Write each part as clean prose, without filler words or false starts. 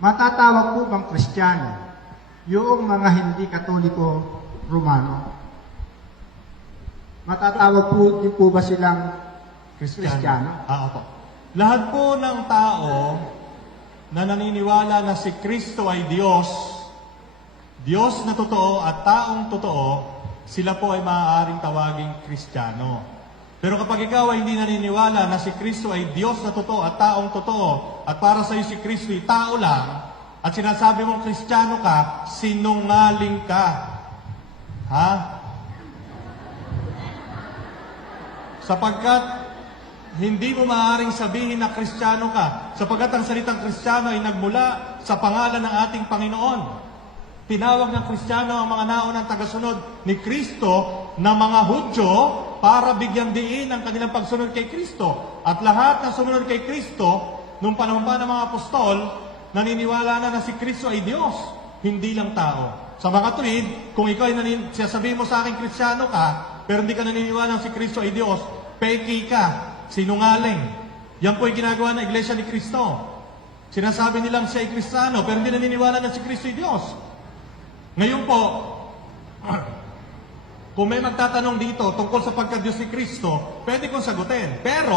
Matatawag po bang Kristiyano yung mga hindi Katoliko Romano? Matatawag po din po ba silang Kristiyano? Opo. Lahat po ng tao na naniniwala na si Kristo ay Diyos, Diyos na totoo at taong totoo, sila po ay maaaring tawaging Kristiyano. Pero kapag ikaw ay hindi naniniwala na si Kristo ay Diyos na totoo at taong totoo, at para sa iyo si Kristo ay tao lang, at sinasabi mong Kristiyano ka, sinungaling ka. Ha? Sapagkat hindi mo maaaring sabihin na Kristiyano ka, sapagkat ang salitang Kristiyano ay nagmula sa pangalan ng ating Panginoon. Tinawag ng Kristiyano ang mga naunang tagasunod ni Kristo na mga Hudyo para bigyan diin ang kanilang pagsunod kay Kristo. At lahat ng sumunod kay Kristo, nung panahon pa ng mga apostol, naniniwala na si Kristo ay Diyos, hindi lang tao. Sa mga tuwid, kung ikaw ay sasabihin mo sa akin Kristiyano ka, pero hindi ka naniniwala na si Kristo ay Diyos, peki ka, sinungaling. Yan po ay ginagawa ng Iglesia ni Kristo. Sinasabi nilang siya ay Kristiyano, pero hindi naniniwala na si Kristo ay Diyos. Ngayon po, kung may magtatanong dito tungkol sa pagka-Diyos ni Kristo, pwede kong sagutin. Pero,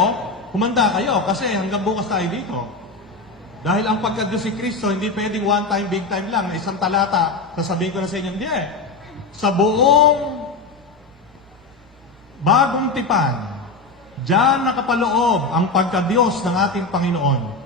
humanda kayo kasi hanggang bukas tayo dito. Dahil ang pagka-Diyos ni Kristo, hindi pwedeng one time, big time lang, na isang talata, sasabihin ko na sa inyo, hindi Sa buong bagong tipan, diyan nakapaloob ang pagka-Diyos ng ating Panginoon.